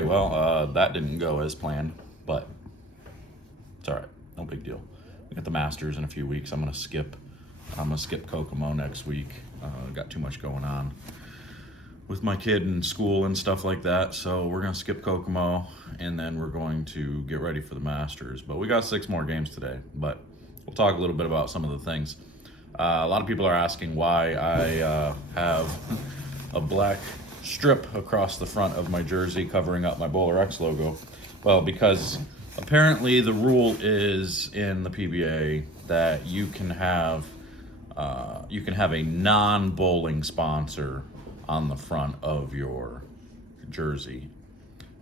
right, well, that didn't go as planned, but it's all right. No big deal. We got the Masters in a few weeks. I'm gonna skip Kokomo next week. Got too much going on with my kid in school and stuff like that, so we're gonna skip Kokomo, and then we're going to get ready for the Masters. But we got 6 more games today, but we'll talk a little bit about some of the things. A lot of people are asking why I have a black strip across the front of my jersey covering up my Bowler X logo. Well, because apparently the rule is in the PBA that you can have a non-bowling sponsor on the front of your jersey,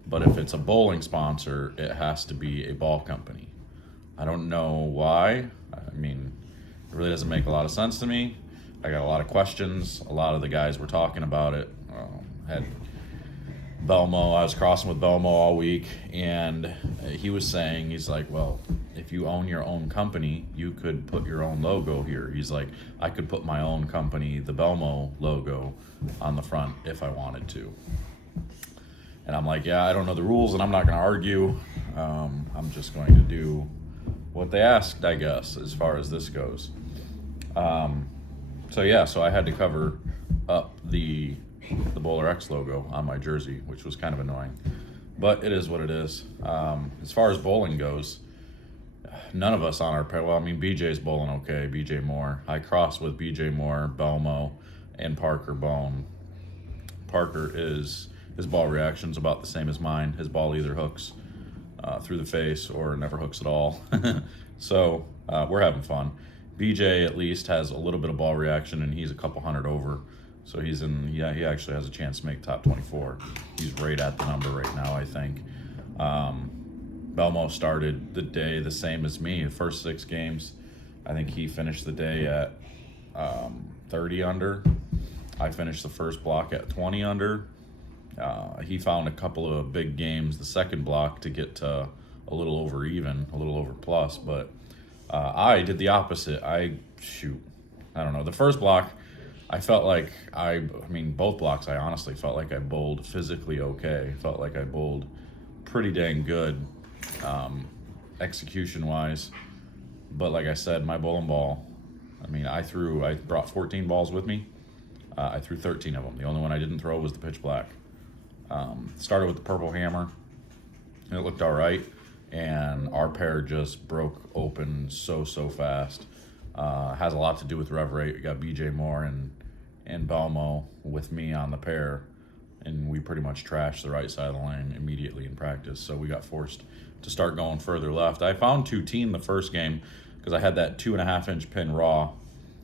but if it's a bowling sponsor, it has to be a ball company. I don't know why. I mean, it really doesn't make a lot of sense to me. I got a lot of questions. A lot of the guys were talking about it. Had Belmo, I was crossing with Belmo all week, and he was saying, he's like, well, if you own your own company, you could put your own logo here. He's like, I could put my own company, the Belmo logo, on the front if I wanted to. And I'm like, yeah, I don't know the rules, and I'm not going to argue. I'm just going to do what they asked, I guess, as far as this goes. So I had to cover up the Bowler X logo on my jersey, which was kind of annoying, but it is what it is. As far as bowling goes, none of us on our pair, well, I mean, BJ's bowling okay, BJ Moore. I crossed with BJ Moore, Belmo, and Parker Bone. Parker his ball reaction's about the same as mine. His ball either hooks through the face or never hooks at all. So we're having fun. BJ at least has a little bit of ball reaction, and he's a couple hundred over. So he actually has a chance to make top 24. He's right at the number right now, I think. Belmo started the day the same as me. The first 6 games, I think he finished the day at 30 under. I finished the first block at 20 under. He found a couple of big games the second block to get to a little over even, a little over plus, but I did the opposite. I don't know. The first block, I felt like both blocks, I honestly felt like I bowled physically okay. Felt like I bowled pretty dang good, execution-wise. But like I said, my bowling ball, I brought 14 balls with me. I threw 13 of them. The only one I didn't throw was the pitch black. Started with the purple hammer. It looked all right, and our pair just broke open so fast. Has a lot to do with rev rate. We got BJ Moore and Belmo with me on the pair, and we pretty much trashed the right side of the lane immediately in practice, so we got forced to start going further left. I found 2-team the first game because I had that 2.5-inch pin raw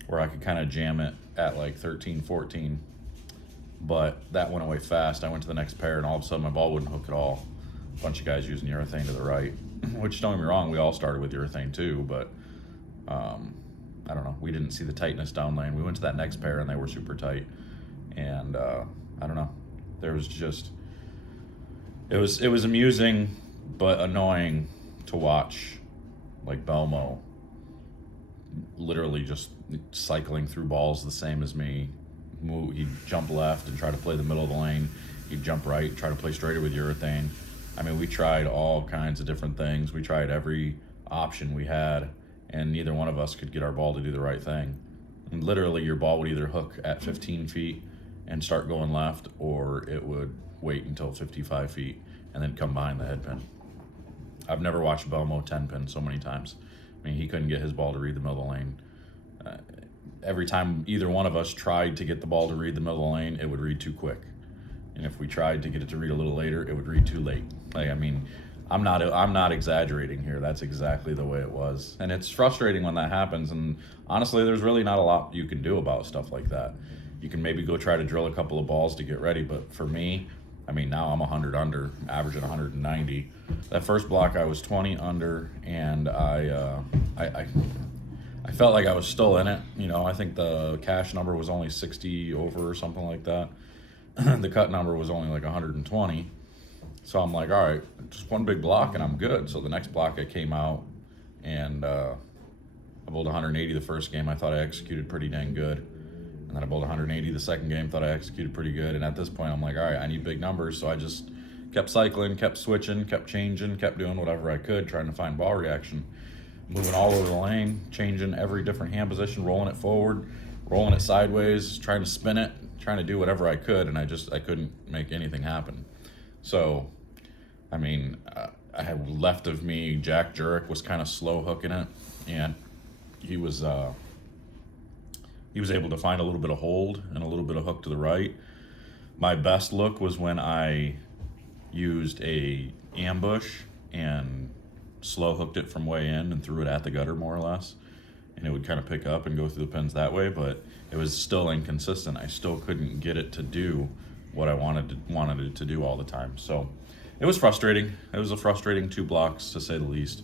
where I could kind of jam it at like 13, 14, but that went away fast. I went to the next pair, and all of a sudden my ball wouldn't hook at all. A bunch of guys using urethane to the right, which, don't get me wrong, we all started with urethane too, but I don't know, we didn't see the tightness down lane. We went to that next pair and they were super tight, and I don't know, there was just, it was amusing but annoying to watch, like Belmo literally just cycling through balls the same as me. He'd jump left and try to play the middle of the lane. He'd jump right and try to play straighter with urethane. I mean, we tried all kinds of different things. We tried every option we had, and neither one of us could get our ball to do the right thing. And literally, your ball would either hook at 15 feet and start going left, or it would wait until 55 feet and then come behind the head pin. I've never watched Belmo 10 pin so many times. I mean, he couldn't get his ball to read the middle of the lane. Every time either one of us tried to get the ball to read the middle of the lane, it would read too quick. And if we tried to get it to read a little later, it would read too late. I'm not exaggerating here. That's exactly the way it was. And it's frustrating when that happens. And honestly, there's really not a lot you can do about stuff like that. You can maybe go try to drill a couple of balls to get ready. But for me, now I'm 100 under, averaging 190. That first block, I was 20 under, and I felt like I was still in it. I think the cash number was only 60 over or something like that. The cut number was only like 120. So I'm like, all right, just one big block and I'm good. So the next block I came out and I bowled 180 the first game. I thought I executed pretty dang good. And then I bowled 180 the second game, thought I executed pretty good. And at this point, I'm like, all right, I need big numbers. So I just kept cycling, kept switching, kept changing, kept doing whatever I could, trying to find ball reaction. Moving all over the lane, changing every different hand position, rolling it forward, rolling it sideways, trying to spin it, trying to do whatever I could, and I couldn't make anything happen. So, I mean, I had left of me, Jack Jurek was kind of slow hooking it, and he was able to find a little bit of hold and a little bit of hook to the right. My best look was when I used a ambush and slow hooked it from way in and threw it at the gutter more or less, and it would kind of pick up and go through the pins that way, but it was still inconsistent. I still couldn't get it to do what I wanted it to do all the time. So it was frustrating. It was a frustrating 2 blocks to say the least,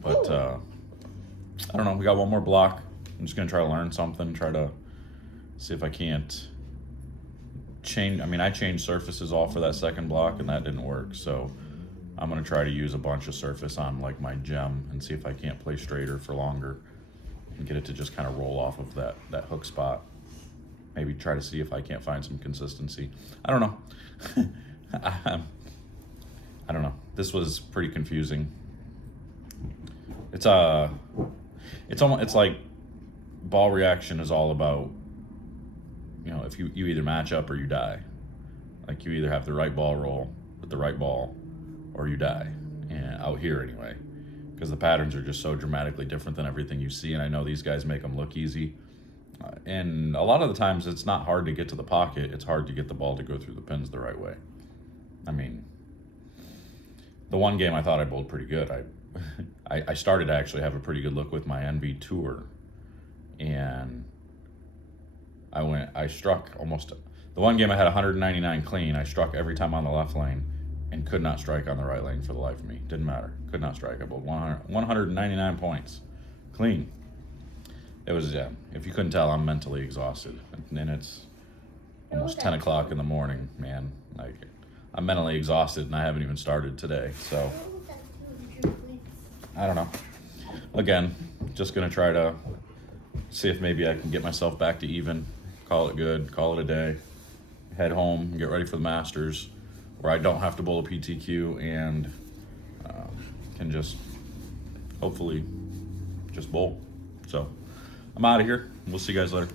but I don't know, we got one more block. I'm just gonna try to learn something, try to see if I can't change. I mean, I changed surfaces all for that second block and that didn't work, so I'm gonna try to use a bunch of surface on like my gem and see if I can't play straighter for longer and get it to just kind of roll off of that hook spot. Maybe try to see if I can't find some consistency. I don't know. I don't know. This was pretty confusing. It's like ball reaction is all about, you know, if you either match up or you die. Like you either have the right ball roll with the right ball or you die, and out here anyway, because the patterns are just so dramatically different than everything you see. And I know these guys make them look easy, and a lot of the times it's not hard to get to the pocket, it's hard to get the ball to go through the pins the right way. I mean, the one game I thought I bowled pretty good. I started to actually have a pretty good look with my NV Tour, and I struck almost, the one game I had 199 clean, I struck every time on the left lane and could not strike on the right lane for the life of me. Didn't matter. Could not strike. I bowled 199 points. Clean. It was, yeah, if you couldn't tell, I'm mentally exhausted. And it's almost 10 o'clock in the morning, man. Like, I'm mentally exhausted and I haven't even started today. So, I don't know. Again, just going to try to see if maybe I can get myself back to even, call it good, call it a day, head home, get ready for the Masters, where I don't have to bowl a PTQ and can just hopefully just bowl. So I'm out of here. We'll see you guys later.